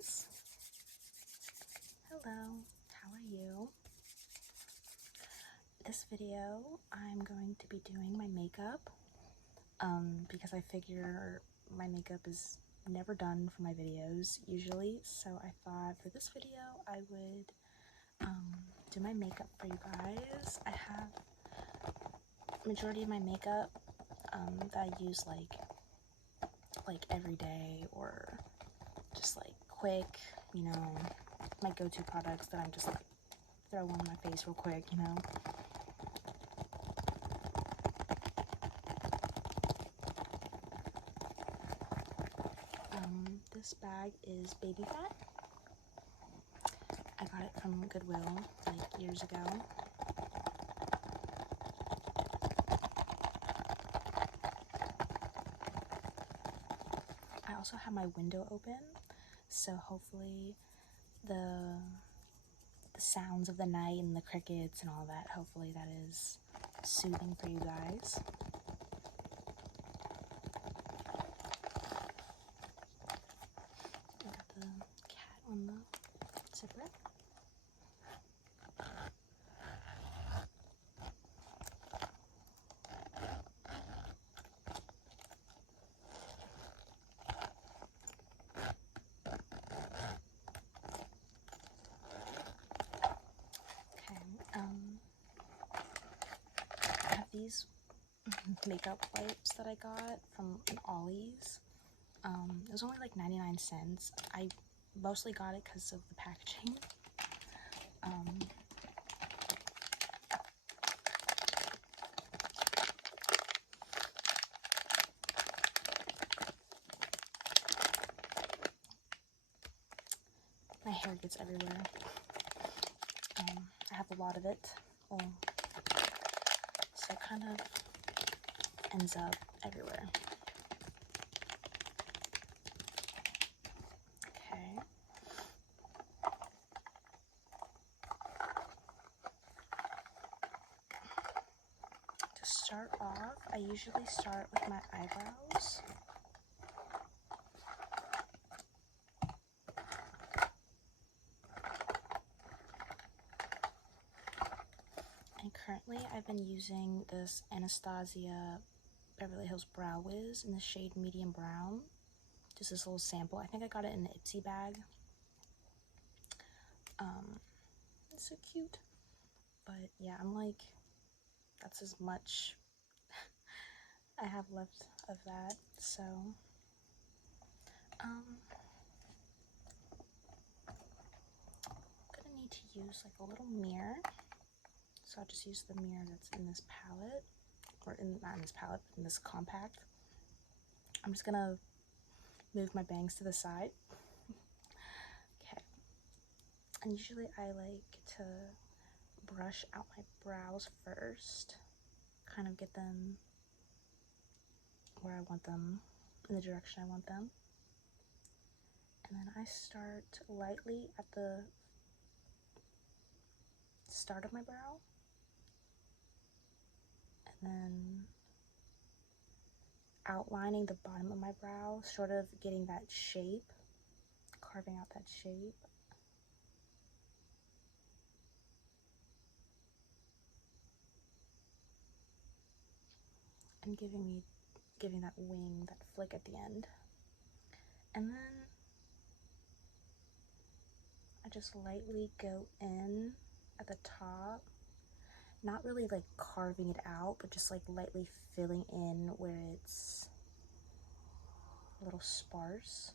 guys. Hello, how are you? This video I'm going to be doing my makeup because I figure my makeup is never done for my videos usually, so I thought for this video I would do my makeup for you guys. I have majority of my makeup that I use like every day or just like quick, you know, my go-to products that I'm just like throw on my face real quick, you know. This bag is baby fat. I got it from Goodwill like years ago. I also have my window open, so hopefully the sounds of the night and the crickets and all that, hopefully that is soothing for you guys. I got the cat on the zipper. I have these makeup wipes that I got from Ollie's. It was only like 99 cents. I mostly got it because of the packaging. My hair gets everywhere. I have a lot of it. So it kind of ends up everywhere. Okay. To start off, I usually start with my eyebrows. And currently I've been using this Anastasia Beverly Hills Brow Wiz in the shade medium brown. Just this little sample. I think I got it in the Ipsy bag. It's so cute. But yeah, I'm like, that's as much I have left of that. So I'm gonna need to use like a little mirror. So I'll just use the mirror that's in this palette, or not in this palette, but in this compact. I'm just gonna move my bangs to the side. Okay. And usually I like to brush out my brows first, kind of get them where I want them, in the direction I want them. And then I start lightly at the start of my brow, and then outlining the bottom of my brow, sort of getting that shape, carving out that shape. And giving that wing, that flick at the end. And then I just lightly go in at the top, not really like carving it out, but just like lightly filling in where it's a little sparse.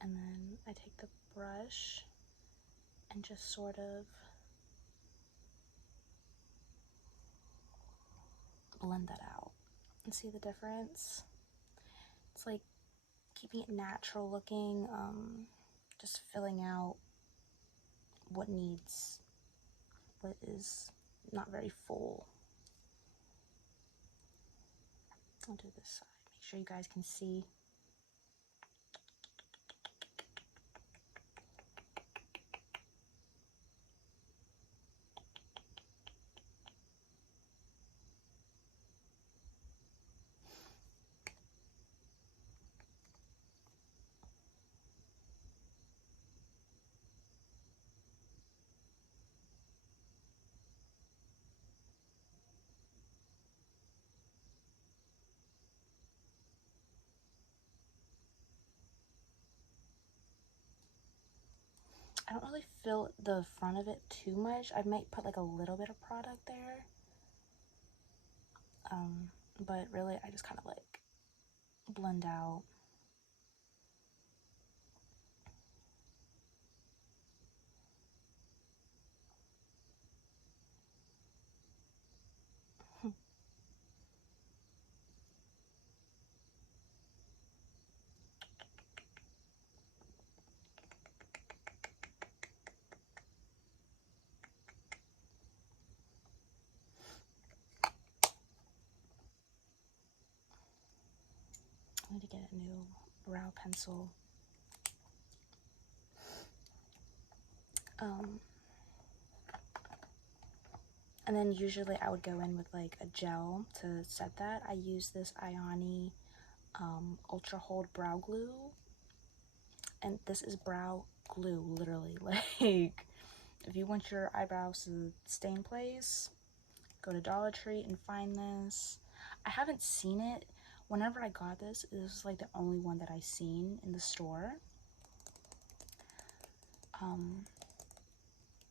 And then I take the brush and just sort of blend that out. And see the difference? It's like keeping it natural looking, just filling out what is not very full. I'll do this side, make sure you guys can see. I don't really fill the front of it too much. I might put like a little bit of product there. But really I just kind of like blend out. I need to get a new brow pencil. And then usually I would go in with like a gel to set that. I use this Ioni Ultra Hold Brow Glue. And this is brow glue, literally. Like, if you want your eyebrows to stay in place, go to Dollar Tree and find this. I haven't seen it. Whenever I got this, it was like the only one that I seen in the store.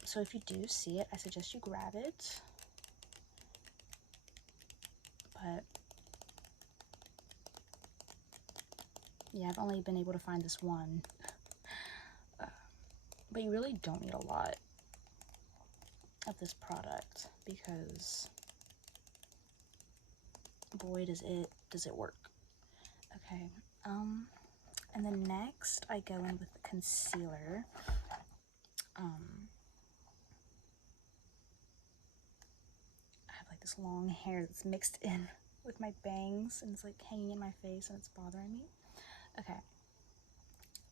So if you do see it, I suggest you grab it. But yeah, I've only been able to find this one. But you really don't need a lot of this product because boy does it work. Okay, and then next I go in with the concealer. I have like this long hair that's mixed in with my bangs and it's like hanging in my face and it's bothering me. Okay,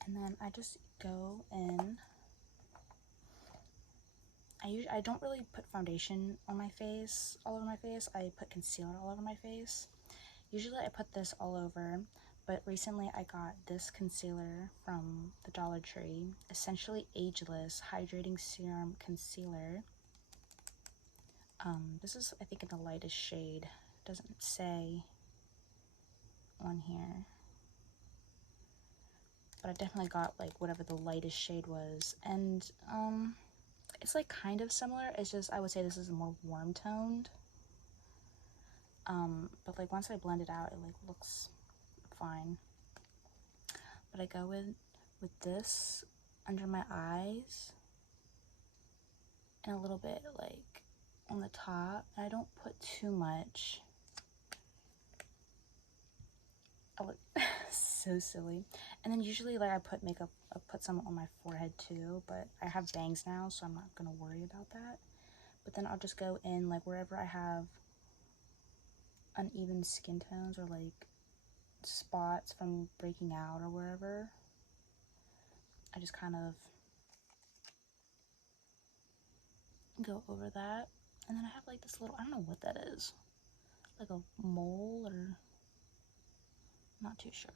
and then I just go in. I don't really put foundation on my face, all over my face. I put concealer all over my face. Usually I put this all over, but recently I got this concealer from the Dollar Tree, Essentially Ageless Hydrating Serum Concealer. This is, I think, in the lightest shade. It doesn't say on here. But I definitely got like whatever the lightest shade was. And it's like kind of similar. It's just, I would say this is more warm toned. But like once I blend it out, it like looks fine. But I go in with this under my eyes and a little bit like on the top. And I don't put too much. I look so silly. And then usually like I put makeup, I put some on my forehead too, but I have bangs now, so I'm not gonna worry about that. But then I'll just go in like wherever I have uneven skin tones or like spots from breaking out or wherever. I just kind of go over that. And then I have like this little, I don't know what that is. Like a mole or not too sure.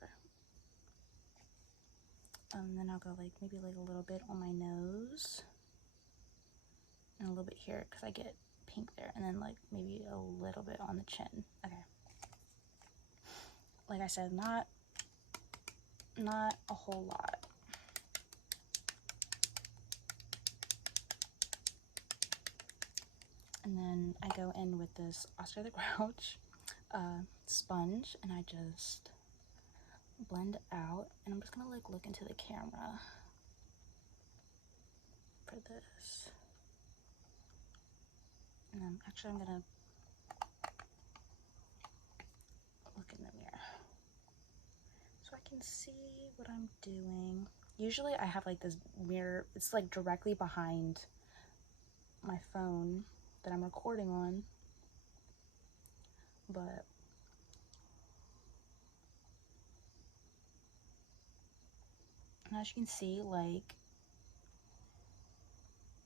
Then I'll go like maybe like a little bit on my nose and a little bit here because I get pink there, and then like maybe a little bit on the chin. Okay. Like I said, not a whole lot. And then I go in with this Oscar the Grouch sponge, and I just blend it out. And I'm just gonna like look into the camera for this. And then actually I'm gonna look in the mirror so I can see what I'm doing. Usually I have like this mirror, it's like directly behind my phone that I'm recording on, but and as you can see, like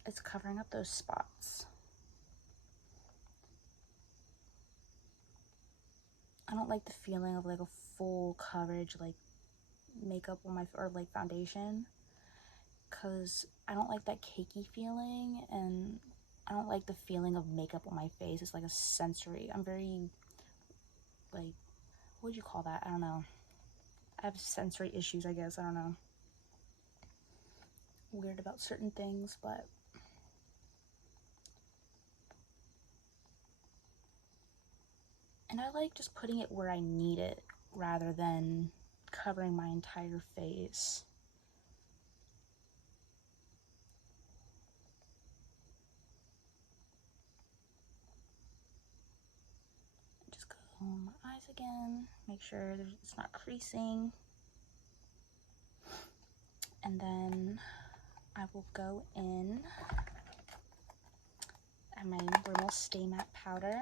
it's covering up those spots. I don't like the feeling of like a full coverage like makeup on my, or like foundation, because I don't like that cakey feeling, and I don't like the feeling of makeup on my face. It's like a sensory, I'm very like, what would you call that? I don't know. I have sensory issues, I guess. I don't know. weird about certain things, but and I like just putting it where I need it rather than covering my entire face. Just go on my eyes again, make sure it's not creasing. And then I will go in at my Rimmel Stay Matte powder.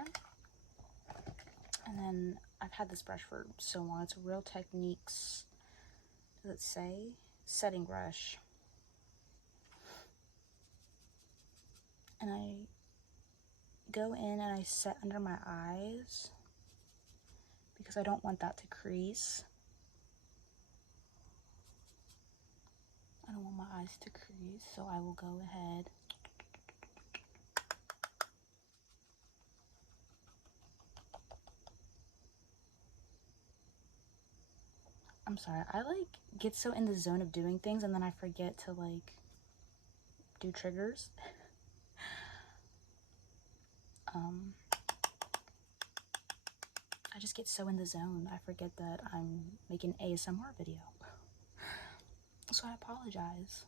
And then I've had this brush for so long. It's Real Techniques, does it say? Setting brush. And I go in and I set under my eyes because I don't want that to crease. I don't want my eyes to crease, so I will go ahead I'm sorry, I like get so in the zone of doing things and then I forget to like do triggers. I just get so in the zone, I forget that I'm making an ASMR video. So I apologize.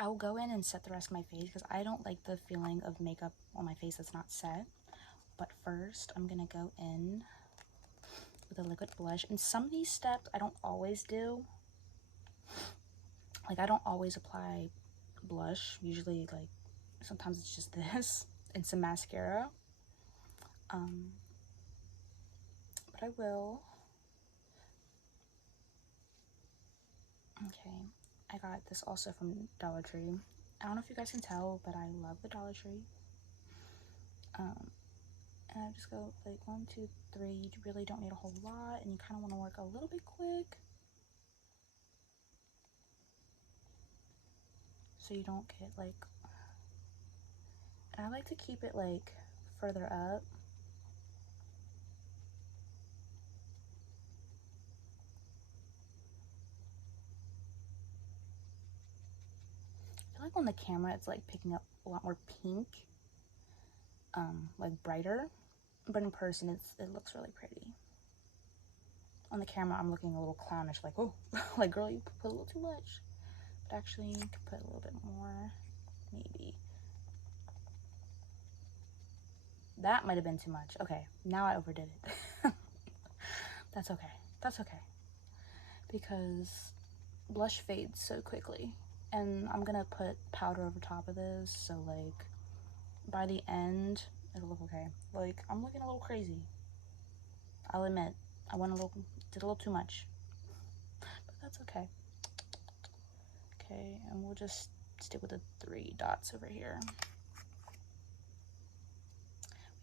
I will go in and set the rest of my face because I don't like the feeling of makeup on my face that's not set. But first, I'm gonna go in with a liquid blush. And some of these steps I don't always do. Like, I don't always apply blush. Usually, like, sometimes it's just this and some mascara. But I will. Okay, I got this also from Dollar Tree. I don't know if you guys can tell, but I love the Dollar Tree. And I just go like 1, 2, 3. You really don't need a whole lot, and you kind of want to work a little bit quick so you don't get like. And I like to keep it like further up. I feel like on the camera it's like picking up a lot more pink, like brighter, but in person it looks really pretty. On the camera I'm looking a little clownish, like, oh, like girl, you put a little too much. But actually you could put a little bit more, maybe. That might have been too much. Okay, now I overdid it. That's okay. That's okay. Because blush fades so quickly. And I'm gonna put powder over top of this, so like by the end it'll look okay. Like, I'm looking a little crazy, I'll admit. I did a little too much, but that's okay. Okay, and we'll just stick with the 3 dots over here.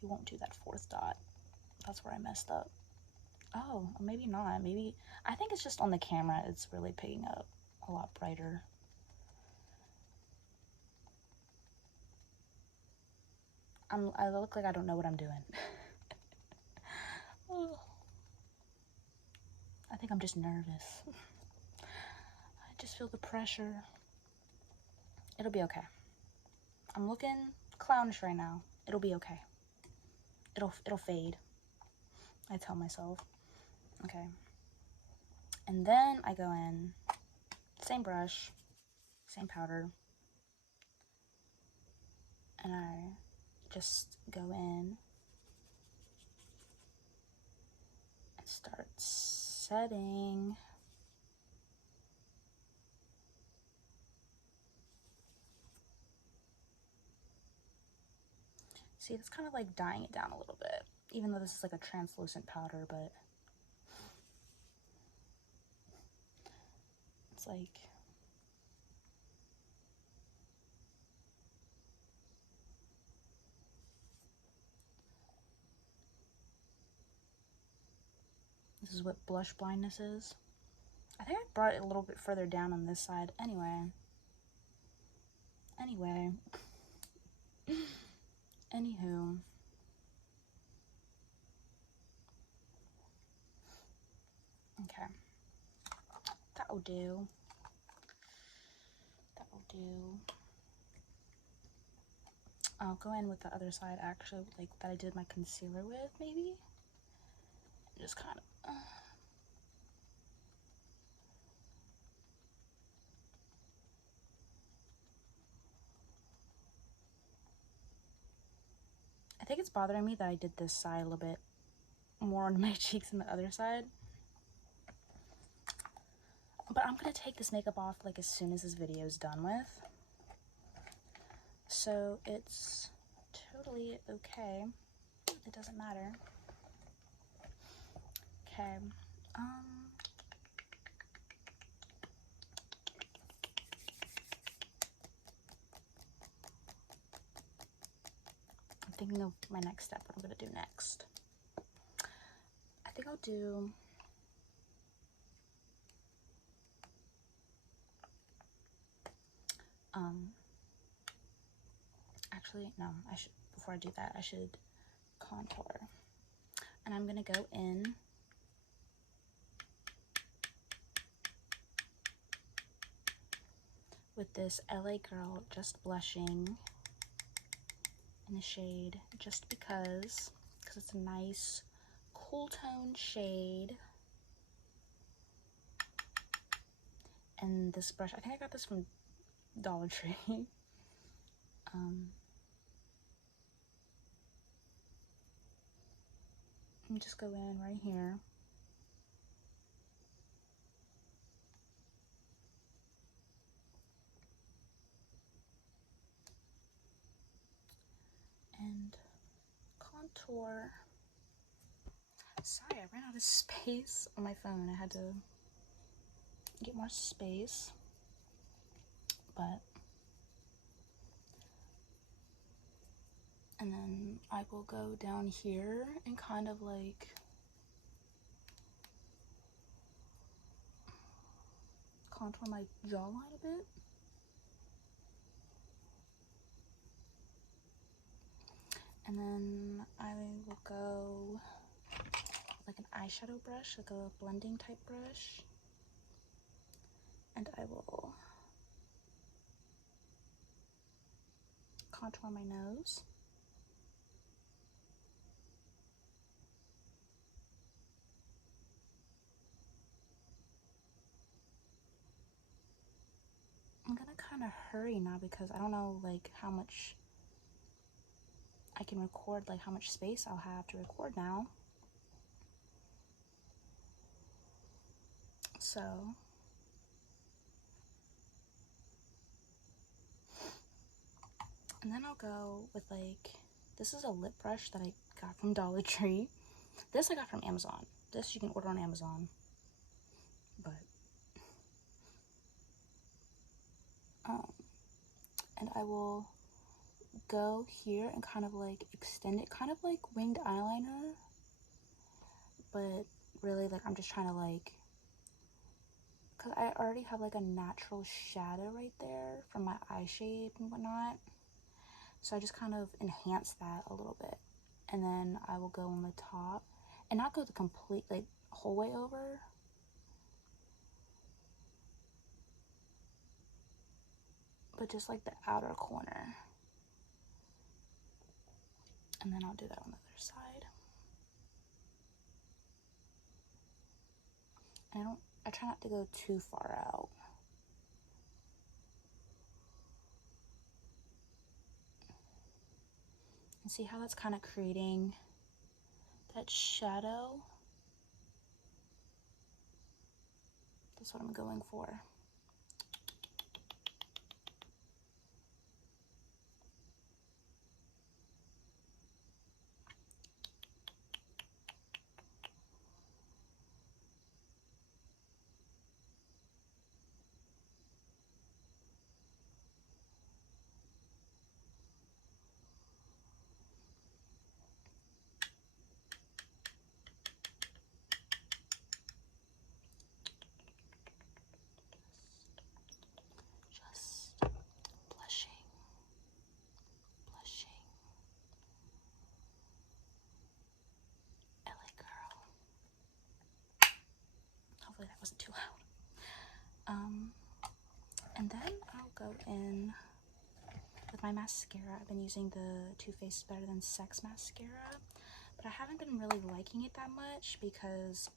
We won't do that 4th dot. That's where I messed up. Oh, maybe not. Maybe, I think it's just on the camera it's really picking up a lot brighter. I look like I don't know what I'm doing. Oh, I think I'm just nervous. I just feel the pressure. It'll be okay. I'm looking clownish right now. It'll be okay. It'll fade, I tell myself. Okay. And then I go in, same brush, same powder, and I just go in and start setting. See, it's kind of like dyeing it down a little bit, even though this is like a translucent powder, but it's like, this is what blush blindness is. I think I brought it a little bit further down on this side. Anyway. Anywho. Okay. That will do. That will do. I'll go in with the other side, actually, like that I did my concealer with, maybe. Just kind of. I think it's bothering me that I did this side a little bit more on my cheeks than the other side. But I'm gonna take this makeup off like as soon as this video is done with. So it's totally okay. It doesn't matter. Okay. I'm thinking of my next step, what I'm gonna do next. I think I'll do actually no, I should, before I do that, I should contour. And I'm gonna go in with this LA Girl Just Blushing in the shade Just because it's a nice cool tone shade. And this brush, I think I got this from Dollar Tree. And just go in right here. And contour. Sorry, I ran out of space on my phone. I had to get more space. But, and then I will go down here and kind of like contour my jawline a bit. And then I will go like an eyeshadow brush, like a blending type brush. And I will contour my nose. I'm gonna kind of hurry now because I don't know like how much I can record, like how much space I'll have to record now. So and then I'll go with like, this is a lip brush that I got from Dollar Tree. This I got from Amazon. This you can order on Amazon. But and I will go here and kind of like extend it, kind of like winged eyeliner, but really like I'm just trying to like, because I already have like a natural shadow right there from my eye shape and whatnot, so I just kind of enhance that a little bit. And then I will go on the top and not go the complete like whole way over, but just like the outer corner. And then I'll do that on the other side. And I try not to go too far out. And see how that's kind of creating that shadow? That's what I'm going for. And then I'll go in with my mascara. I've been using the Too Faced Better Than Sex mascara, but I haven't been really liking it that much because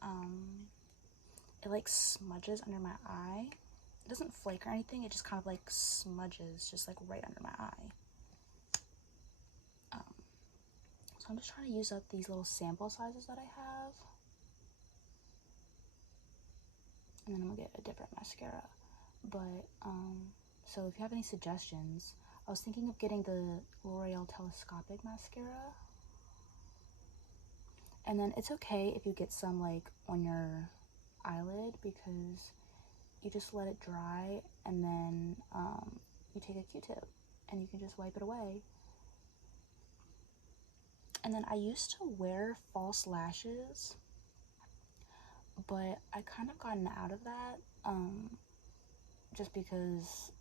it like smudges under my eye. It doesn't flake or anything, it just kind of like smudges just like right under my eye. So I'm just trying to use up these little sample sizes that I have. And then I'm gonna get a different mascara. But, so if you have any suggestions, I was thinking of getting the L'Oreal Telescopic mascara. And then it's okay if you get some like on your eyelid, because you just let it dry and then you take a Q-tip and you can just wipe it away. And then I used to wear false lashes, but I kind of gotten out of that just because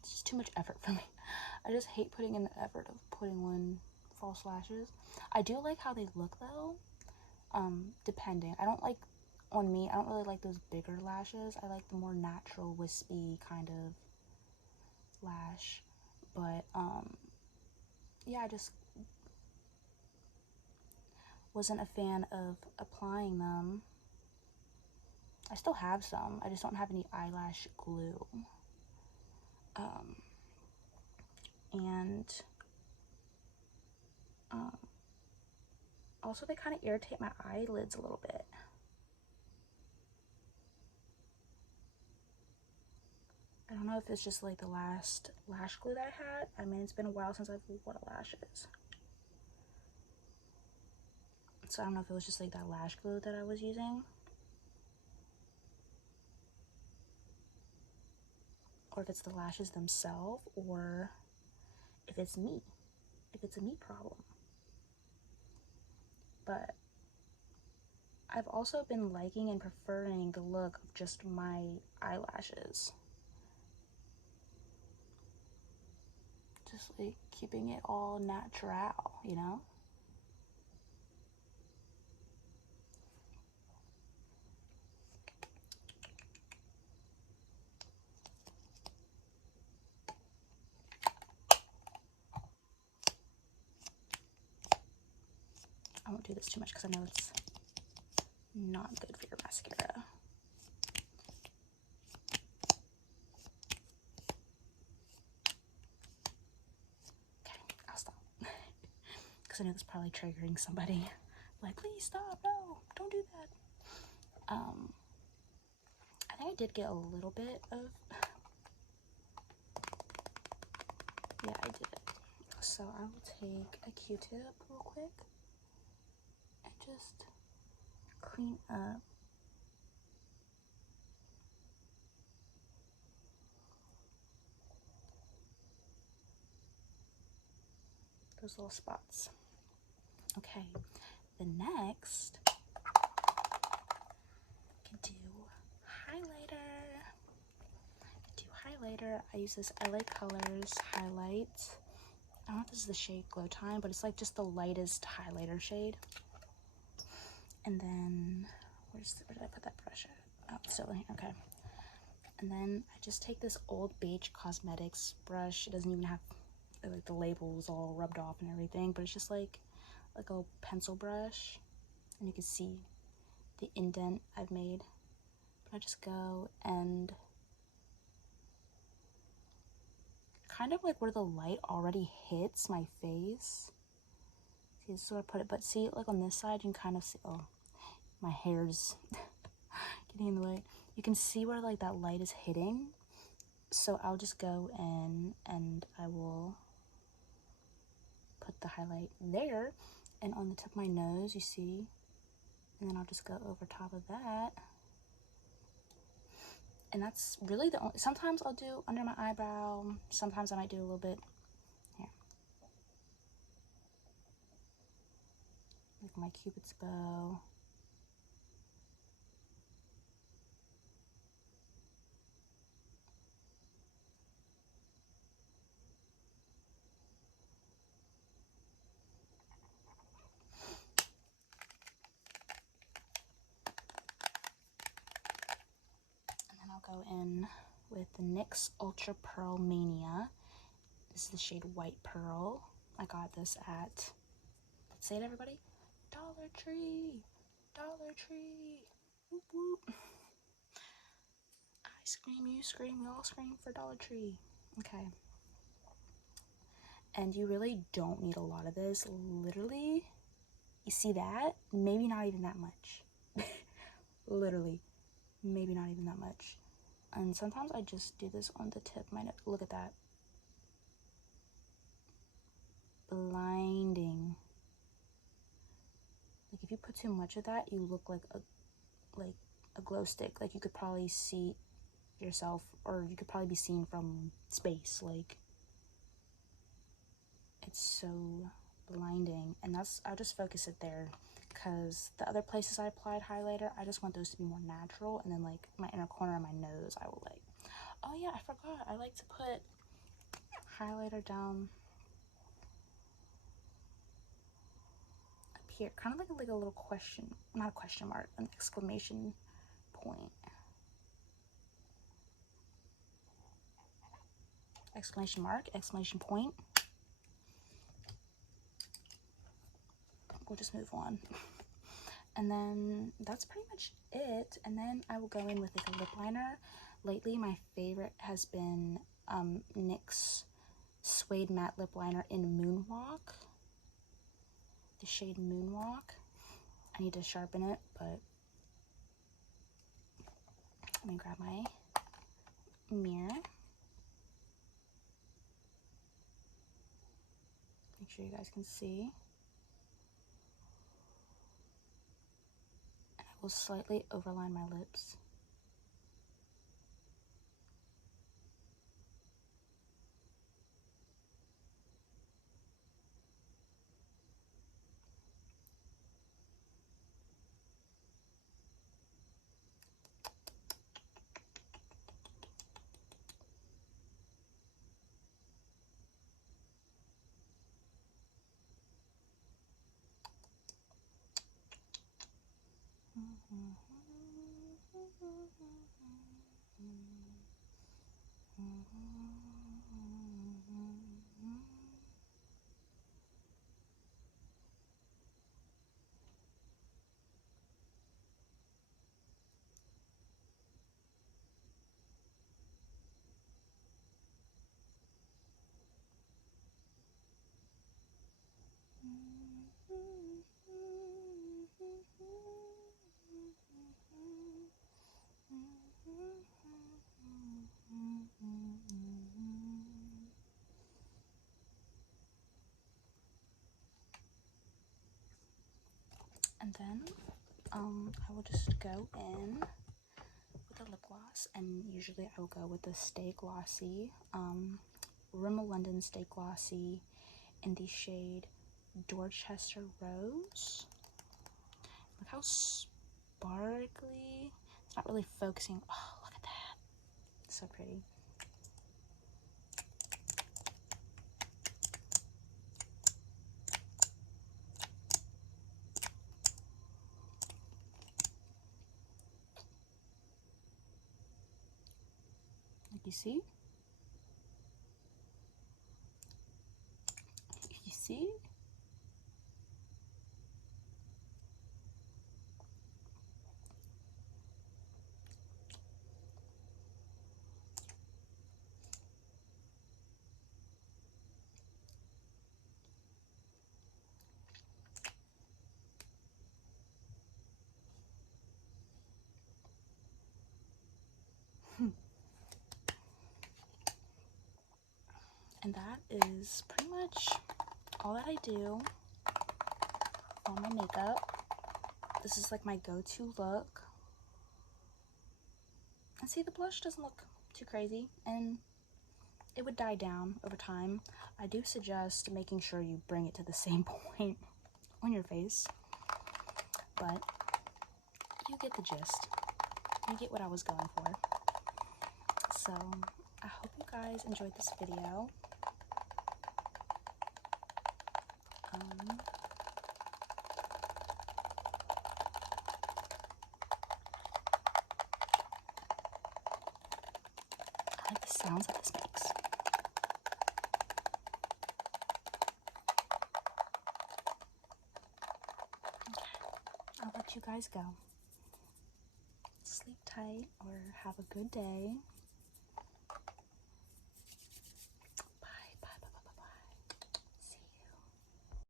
it's just too much effort for me. I just hate putting in the effort of putting on false lashes. I do like how they look though, depending. I don't like, on me, I don't really like those bigger lashes. I like the more natural, wispy kind of lash. But yeah, I just wasn't a fan of applying them. I still have some, I just don't have any eyelash glue. And also they kind of irritate my eyelids a little bit. I don't know if it's just like the last lash glue that I had. I mean, it's been a while since I've worn lashes. So I don't know if it was just like that lash glue that I was using, or if it's the lashes themselves, or if it's me, if it's a me problem. But I've also been liking and preferring the look of just my eyelashes. Just like keeping it all natural, you know? I won't do this too much because I know it's not good for your mascara. Okay, I'll stop. Because I know that's probably triggering somebody. Like, please stop, no, don't do that. I think I did get a little bit of, yeah, I did. So I will take a Q-tip real quick and just clean up those little spots. Okay, the next, I can do highlighter. I use this LA Colors highlight. I don't know if this is the shade Glow Time, but it's like just the lightest highlighter shade. And then, where did I put that brush at? Oh, it's still in here, okay. And then I just take this old Beige Cosmetics brush. It doesn't even have, like, the labels all rubbed off and everything, but it's just like a pencil brush. And you can see the indent I've made. But I just go and kind of like where the light already hits my face. See, this is where I put it, but see, like on this side, you can kind of see, oh, my hair's getting in the way. You can see where like that light is hitting. So I'll just go in and I will put the highlight there, and on the tip of my nose, you see, and then I'll just go over top of that. And that's really the only, sometimes I'll do under my eyebrow, sometimes I might do a little bit here, like my Cupid's bow. And then I'll go in with the NYX Ultra Pearl Mania. This is the shade White Pearl. I got this at, let's say it everybody, Dollar Tree. Dollar Tree. Whoop whoop. I scream, you scream, we all scream for Dollar Tree. Okay. And you really don't need a lot of this. Literally, you see that? Maybe not even that much. Literally, maybe not even that much. And sometimes I just do this on the tip of my nose. Look at that. Blinding. Like if you put too much of that, you look like a glow stick. Like you could probably see yourself, or you could probably be seen from space. Like it's so blinding. And I'll just focus it there, because the other places I applied highlighter, I just want those to be more natural. And then like my inner corner of my nose, I will like, oh yeah, I forgot, I like to put highlighter down up here, kind of like a little question, not a question mark, an exclamation point. Exclamation mark, exclamation point. We'll just move on. And then that's pretty much it. And then I will go in with like a lip liner. Lately my favorite has been NYX Suede Matte Lip Liner in Moonwalk. The shade Moonwalk. I need to sharpen it, but let me grab my mirror. Make sure you guys can see. And I will slightly overline my lips. And then I will just go in with a lip gloss, and usually I will go with the Stay Glossy, Rimmel London Stay Glossy in the shade Dorchester Rose. Look how sparkly. It's not really focusing. Oh, look at that. It's so pretty. Like you see? You see? And that is pretty much all that I do on my makeup. This is like my go-to look. And see, the blush doesn't look too crazy, and it would die down over time. I do suggest making sure you bring it to the same point on your face, but you get the gist. You get what I was going for. So I hope you guys enjoyed this video. sounds that this makes. Okay, I'll let you guys go. Sleep tight or have a good day.